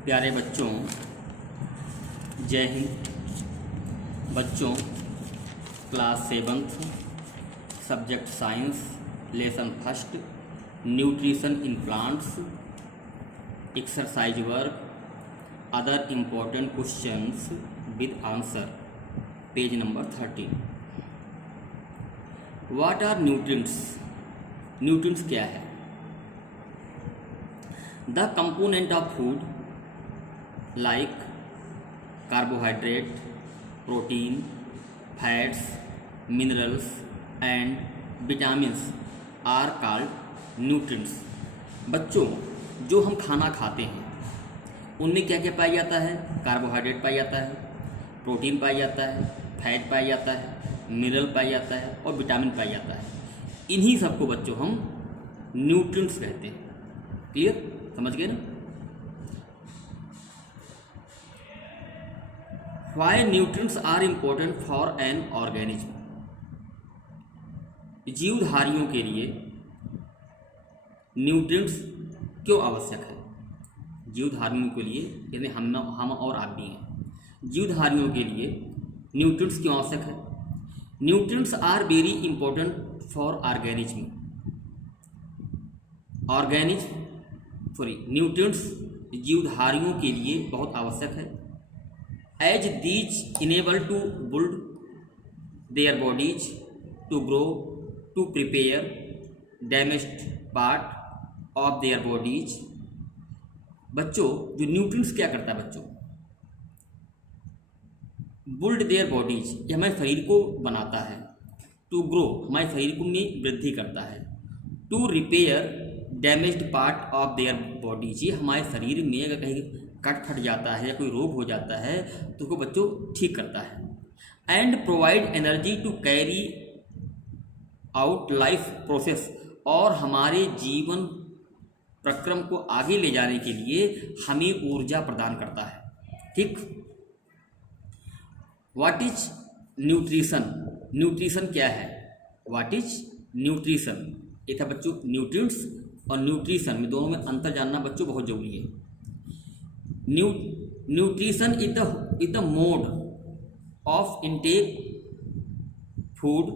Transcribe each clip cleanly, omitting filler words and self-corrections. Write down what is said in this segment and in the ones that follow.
प्यारे बच्चों, जय हिंद। बच्चों, class 7th, subject science, lesson first, nutrition in plants, exercise work, other important questions with answer, page number 13। What are nutrients? Nutrients क्या है? The component of food like carbohydrate, protein, fats, minerals and vitamins are called nutrients। बच्चों, जो हम खाना खाते हैं उनमें क्या क्या पाया जाता है? कार्बोहाइड्रेट पाया जाता है, प्रोटीन पाया जाता है, फैट पाया जाता है, मिनरल पाया जाता है और विटामिन पाया जाता है। इन्हीं सबको बच्चों हम न्यूट्रिएंट्स कहते हैं। क्लियर? समझ गए ना? Why nutrients are important for an organism? जीवधारियों के लिए न्यूट्रिएंट्स क्यों आवश्यक है? जीवधारियों के लिए, यानी हम और आप भी हैं, जीवधारियों के लिए न्यूट्रिएंट्स क्यों आवश्यक है? Nutrients are very important for organism. Nutrients जीवधारियों के लिए बहुत आवश्यक है। As these enable to build their bodies, to grow, to prepare damaged part of their bodies। बच्चों, जो न्यूट्रिएंट्स क्या करता है बच्चों? बुल्ड देयर बॉडीज, ये हमारे शरीर को बनाता है। टू ग्रो, हमारे शरीर को में वृद्धि करता है। To repair damaged part of their bodies, ये हमारे शरीर में अगर कहीं कट फट जाता है या कोई रोग हो जाता है तो उसको बच्चों ठीक करता है। And provide energy to carry out life process, और हमारे जीवन प्रक्रम को आगे ले जाने के लिए हमें ऊर्जा प्रदान करता है। ठीक। What is nutrition? न्यूट्रिशन क्या है? What is nutrition? ये था बच्चों न्यूट्रिएंट्स और न्यूट्रिशन में, दोनों में अंतर जानना बच्चों बहुत जरूरी है। Nutrition is the mode of intake food.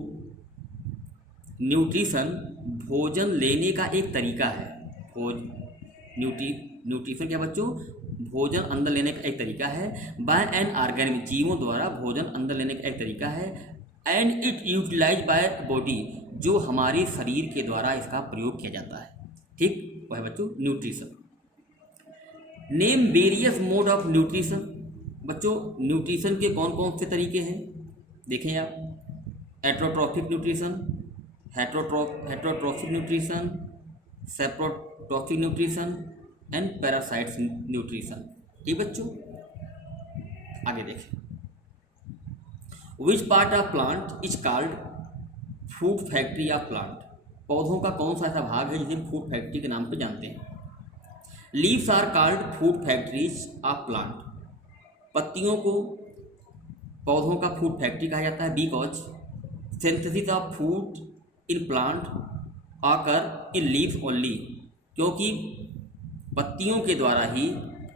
Nutrition भोजन लेने का एक तरीका है। न्यूट्रिशन क्या बच्चों? भोजन अंदर लेने का एक तरीका है। बाय एन ऑर्गेनिज्म, जीवों द्वारा भोजन अंदर लेने का एक तरीका है। And it utilise by body, जो हमारे शरीर के द्वारा इसका प्रयोग किया जाता है। ठीक, वह है बच्चों nutrition. Name various mode of nutrition. बच्चों, न्यूट्रिशन के कौन कौन से तरीके हैं देखें आप। Autotrophic nutrition, heterotrophic nutrition, saprotrophic nutrition and parasites nutrition. ये बच्चों आगे देखें। Which part of plant is called food factory of plant. पौधों का कौन सा ऐसा भाग है जिसे फूड फैक्ट्री के नाम पे जानते हैं? Leaves are called food factories of plant. पत्तियों को पौधों का फूड फैक्ट्री कहा जाता है। Because synthesis of food in plant occur in leaves only, क्योंकि पत्तियों के द्वारा ही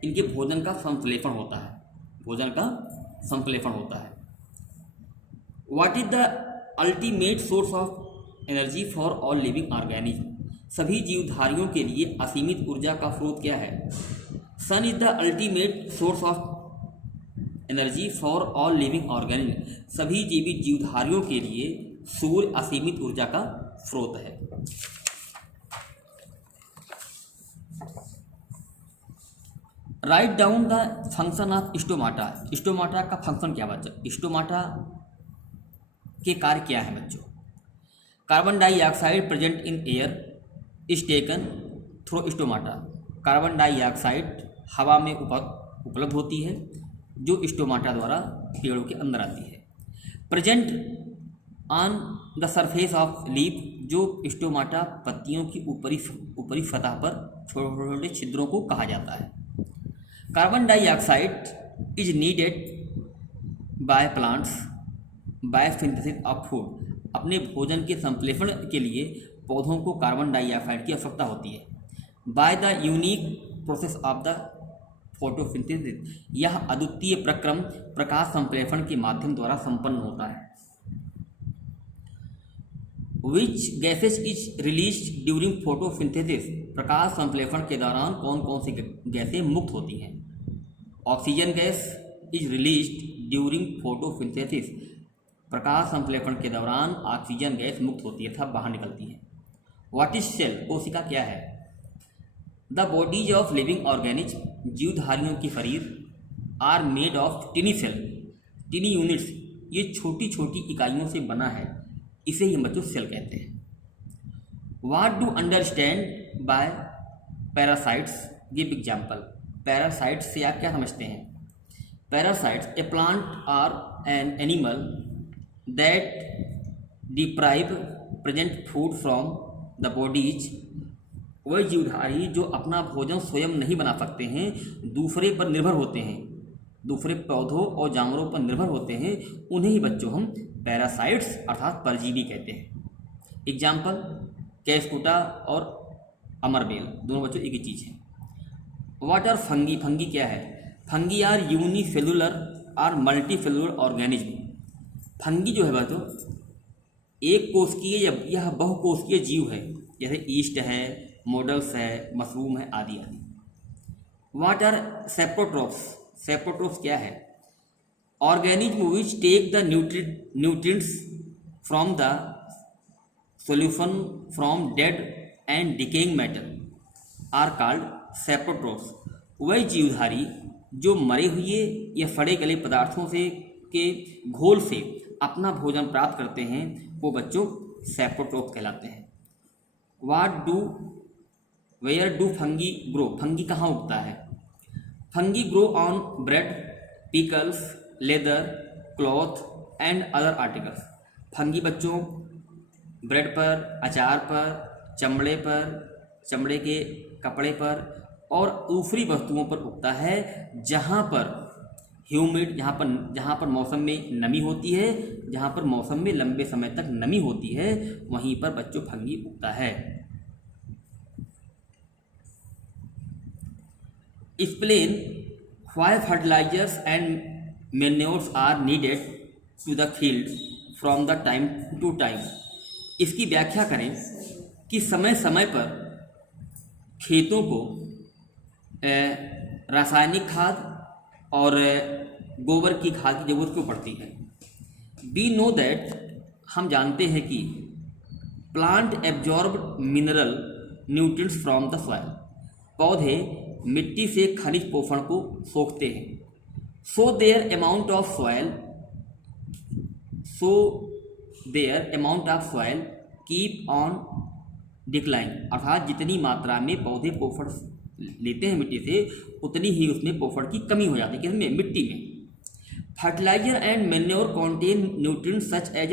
इनके भोजन का संश्लेषण होता है। भोजन का संश्लेषण होता है। What is the ultimate source of energy for all living organism. सभी जीवधारियों के लिए असीमित ऊर्जा का स्रोत क्या है? Sun is the ultimate source of energy for all living organism. सभी जीवित जीवधारियों के लिए सूर्य असीमित ऊर्जा का स्रोत है। Write down the function of stomata. Stomata का फंक्शन क्या बच्चों? स्टोमाटा के कार्य क्या है बच्चों? Carbon dioxide present in air is taken through stomata. Carbon dioxide हवा में उपलब्ध होती है जो स्टोमाटा द्वारा पेड़ों के अंदर आती है। Present on the surface of leaf, जो स्टोमाटा पत्तियों की ऊपरी सतह पर छोटे छोटे छिद्रों को कहा जाता है। Carbon dioxide is needed by plants by synthesis of food. अपने भोजन के संश्लेषण के लिए पौधों को कार्बन डाइऑक्साइड की आवश्यकता होती है। By the unique process of the photosynthesis यह अद्वितीय प्रक्रम प्रकाश संप्रेषण के माध्यम द्वारा संपन्न होता है। Which gases is released during photosynthesis प्रकाश संप्रेषण के दौरान कौन कौन सी गैसें मुक्त होती हैं? Oxygen gas is released during photosynthesis प्रकाश संप्रेषण के दौरान ऑक्सीजन गैस मुक्त होती है अर्थात बाहर निकलती है। व्हाट इज सेल कोशिका क्या है? The bodies of living organism जीवधारियों की शरीर are made of tiny cell tiny units ये छोटी छोटी इकाइयों से बना है, इसे ही बच्चों सेल कहते हैं। What do understand by parasites give example. Parasites से आप क्या समझते हैं? Parasites a plant are an animal that deprive present food from the bodies वह जीवधारी जो अपना भोजन स्वयं नहीं बना सकते हैं, दूसरे पर निर्भर होते हैं, दूसरे पौधों और जानवरों पर निर्भर होते हैं, उन्हें ही बच्चों हम पैरासाइट्स अर्थात परजीवी कहते हैं। एग्जाम्पल कैस्कुटा और अमरबेल दोनों बच्चों एक ही चीज़ है। व्हाट आर फंगी फंगी क्या है? Fungi are unicellular are multicellular organism. Fungi जो है बच्चों एक कोशिकीय यह बहुकोशिकीय जीव है, जैसे ईस्ट है, मॉडल्स है, मशरूम है आदि आदि। What are सेप्रोट्रोप्स? सेप्रोट्रोप्स क्या है? Organism which take the nutrients from the solution from dead and decaying matter are called saprotrophs. वह जीवधारी जो मरे हुए या सड़े गले पदार्थों से के घोल से अपना भोजन प्राप्त करते हैं वो बच्चों सेप्रोट्रोप कहलाते हैं। Where do fungi grow? Fungi कहाँ उगता है? Fungi grow on bread, pickles, leather, cloth and other articles. Fungi बच्चों ब्रेड पर, अचार पर, चमड़े के कपड़े पर और दूसरी वस्तुओं पर उगता है जहाँ पर ह्यूमिड, जहाँ पर मौसम में नमी होती है, जहाँ पर मौसम में लंबे समय तक नमी होती है वहीं पर बच्चों फंगी उगता है। Explain why fertilizers and manures are needed to the field from the time to time। इसकी व्याख्या करें कि समय समय पर खेतों को रासायनिक खाद और गोबर की खाद की जरूरत क्यों पड़ती है। वी नो दैट हम जानते हैं कि plant absorb mineral nutrients from the soil पौधे मिट्टी से खनिज पोषण को सोखते हैं। So their amount of soil keep on decline अर्थात जितनी मात्रा में पौधे पोषण लेते हैं मिट्टी से उतनी ही उसमें पोषण की कमी हो जाती है। किसमें? मिट्टी में। Fertiliser and manure contain nutrients such as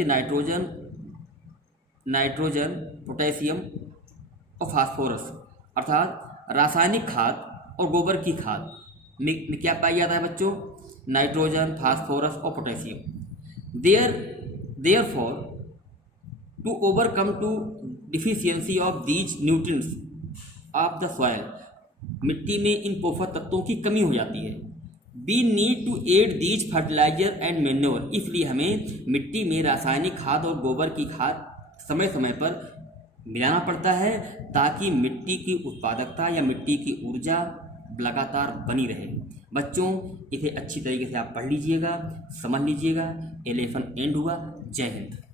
nitrogen, potassium और फास्फोरस अर्थात रासायनिक खाद और गोबर की खाद में क्या पाया जाता है बच्चों? नाइट्रोजन, फास्फोरस और potassium. Therefore to overcome to deficiency of these nutrients of the soil मिट्टी में इन पोषक तत्वों की कमी हो जाती है। We need to add these fertiliser and manure इसलिए हमें मिट्टी में रासायनिक खाद और गोबर की खाद समय समय पर मिलाना पड़ता है ताकि मिट्टी की उत्पादकता या मिट्टी की ऊर्जा लगातार बनी रहे। बच्चों इसे अच्छी तरीके से आप पढ़ लीजिएगा, समझ लीजिएगा। ये लेसन एंड हुआ। जय हिंद।